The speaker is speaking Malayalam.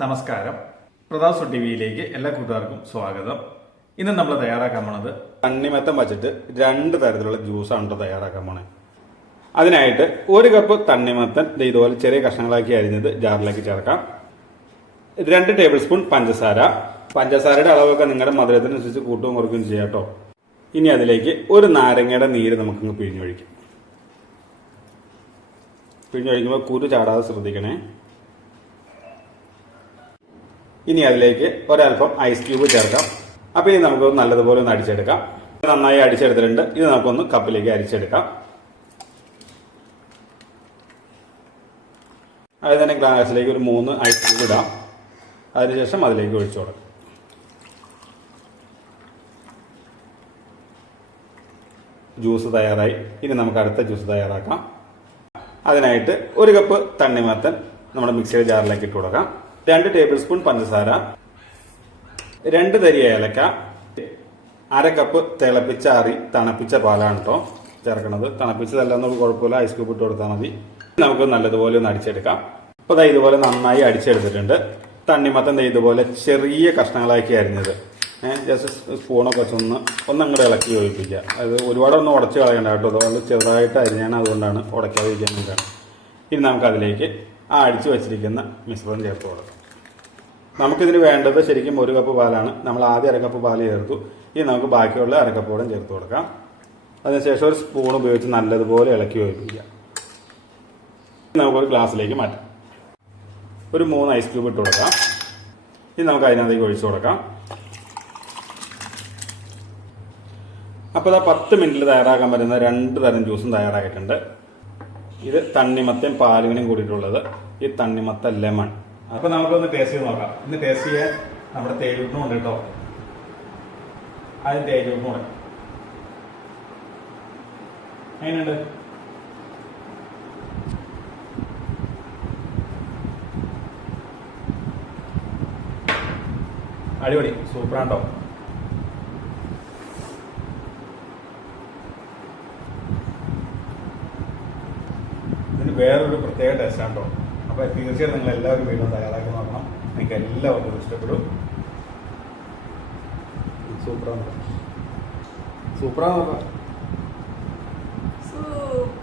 നമസ്കാരം. പ്രതാപ് ടി വിയിലേക്ക് എല്ലാ കൂട്ടുകാർക്കും സ്വാഗതം. ഇന്ന് നമ്മൾ തയ്യാറാക്കാൻ പോണത് തണ്ണിമത്തം വച്ചിട്ട് രണ്ട് തരത്തിലുള്ള ജ്യൂസാണ് കേട്ടോ തയ്യാറാക്കാൻ പോണേ. അതിനായിട്ട് ഒരു കപ്പ് തണ്ണിമത്തൻ ഇതുപോലെ ചെറിയ കഷ്ണങ്ങളാക്കി അരിഞ്ഞത് ജാറിലേക്ക് ചേർക്കാം. രണ്ട് ടേബിൾ സ്പൂൺ പഞ്ചസാര. പഞ്ചസാരയുടെ അളവൊക്കെ നിങ്ങളുടെ മധുരത്തിനനുസരിച്ച് കൂട്ടുകയും കുറയ്ക്കുകയും ചെയ്യാം കേട്ടോ ഇനി അതിലേക്ക് ഒരു നാരങ്ങയുടെ നീര് നമുക്കങ്ങ് പിഴിഞ്ഞൊഴിക്കാം. പിഴിഞ്ഞൊഴിക്കുമ്പോൾ കുരു ചാടാതെ ശ്രദ്ധിക്കണേ. ഇനി അതിലേക്ക് ഒരൽപ്പം ഐസ് ക്യൂബ് ചേർക്കാം. അപ്പൊ ഇനി നമുക്ക് നല്ലതുപോലെ ഒന്ന് അടിച്ചെടുക്കാം. നന്നായി അടിച്ചെടുത്തിട്ടുണ്ട്. ഇത് നമുക്കൊന്ന് കപ്പിലേക്ക് അരിച്ചെടുക്കാം. അത് തന്നെ ഗ്ലാസിലേക്ക് ഒരു മൂന്ന് ഐസ് ക്യൂബ് ഇടാം. അതിനുശേഷം അതിലേക്ക് ഒഴിച്ചു കൊടുക്കാം. ജ്യൂസ് തയ്യാറായി. ഇനി നമുക്ക് അടുത്ത ജ്യൂസ് തയ്യാറാക്കാം. അതിനായിട്ട് ഒരു കപ്പ് തണ്ണിമത്തൻ നമ്മുടെ മിക്സിയുടെ ജാറിലേക്ക് ഇട്ട് കൊടുക്കാം. രണ്ട് ടേബിൾ സ്പൂൺ പഞ്ചസാര രണ്ട് തരി ഏലക്ക അര കപ്പ് തിളപ്പിച്ചാറി തണുപ്പിച്ച പാലാണ് കേട്ടോ ചേർക്കണത് തണുപ്പിച്ചതല്ല എന്നൊരു കുഴപ്പമില്ല. ഐസ് ക്യൂബ് ഇട്ട് കൊടുത്താൽ മതി. നമുക്ക് നല്ലതുപോലെ ഒന്ന് അടിച്ചെടുക്കാം. അപ്പോൾ ദാ ഇതുപോലെ നന്നായി അടിച്ചെടുത്തിട്ടുണ്ട്. തണ്ണിമത്തം ഇതുപോലെ ചെറിയ കഷ്ണങ്ങളാക്കി അരിഞ്ഞത്. ജസ്റ്റ് സ്പൂണൊക്കെ ഒന്ന് ഒന്നങ്ങോട് ഇളക്കി ഒഴിപ്പിക്കുക അത് ഒന്ന് ഉടച്ച് കളയണ്ട കേട്ടോ. അതുകൊണ്ട് ചെറുതായിട്ട് അരിഞ്ഞാണ് അതുകൊണ്ടാണ് ഉടക്കാതിരിക്കാൻ വേണ്ടിയാണ് ഇനി നമുക്ക് അതിലേക്ക് ആ അടിച്ചു വെച്ചിരിക്കുന്ന മിശ്രിതം ചേർത്ത് കൊടുക്കാം. നമുക്കിതിന് വേണ്ടത് ശരിക്കും ഒരു കപ്പ് പാലാണ്. നമ്മൾ ആദ്യം അരക്കപ്പ് കപ്പ് പാൽ ചേർത്തു. ഇനി നമുക്ക് ബാക്കിയുള്ള അര കപ്പ് കൂടെ ചേർത്ത് കൊടുക്കാം. അതിനുശേഷം ഒരു സ്പൂൺ ഉപയോഗിച്ച് നല്ലതുപോലെ ഇളക്കി ഒഴിപ്പിക്കാം നമുക്കൊരു ഗ്ലാസ്സിലേക്ക് മാറ്റാം. ഒരു മൂന്ന് ഐസ് ക്യൂബ് ഇട്ട് കൊടുക്കാം. ഇനി നമുക്ക് അതിനകത്തേക്ക് ഒഴിച്ചു കൊടുക്കാം. അപ്പോൾ ഇതാ പത്ത് മിനിറ്റിൽ തയ്യാറാക്കാൻ പറ്റുന്ന രണ്ട് തരം ജ്യൂസും തയ്യാറായിട്ടുണ്ട്. ഇത് തണ്ണിമത്തയും പാലുവിനും കൂടിയിട്ടുള്ളത് ഈ തണ്ണിമത്ത ലെമൺ. അപ്പൊ നമുക്കൊന്ന് ടേസ്റ്റ് ചെയ്ത് നോക്കാം. ഇന്ന് ടേസ്റ്റ് ചെയ്യാൻ നമ്മുടെ തേരൂട്ടും ഉണ്ട് കേട്ടോ അതിന് തേരൂട്ടും ഉണ്ട് എങ്ങനെയുണ്ട്? അടിപൊളി. സൂപ്പറാണ്ടോ വേറൊരു പ്രത്യേക ടേസ്റ്റാണ് കേട്ടോ അപ്പോൾ തീർച്ചയായിട്ടും നിങ്ങൾ എല്ലാവരും വീണ്ടും തയ്യാറാക്കി നോക്കണം നിങ്ങൾക്ക് എല്ലാവർക്കും ഇഷ്ടപ്പെടും സൂപ്പറാണ് സൂപ്പറാണ് സൂപ്പർ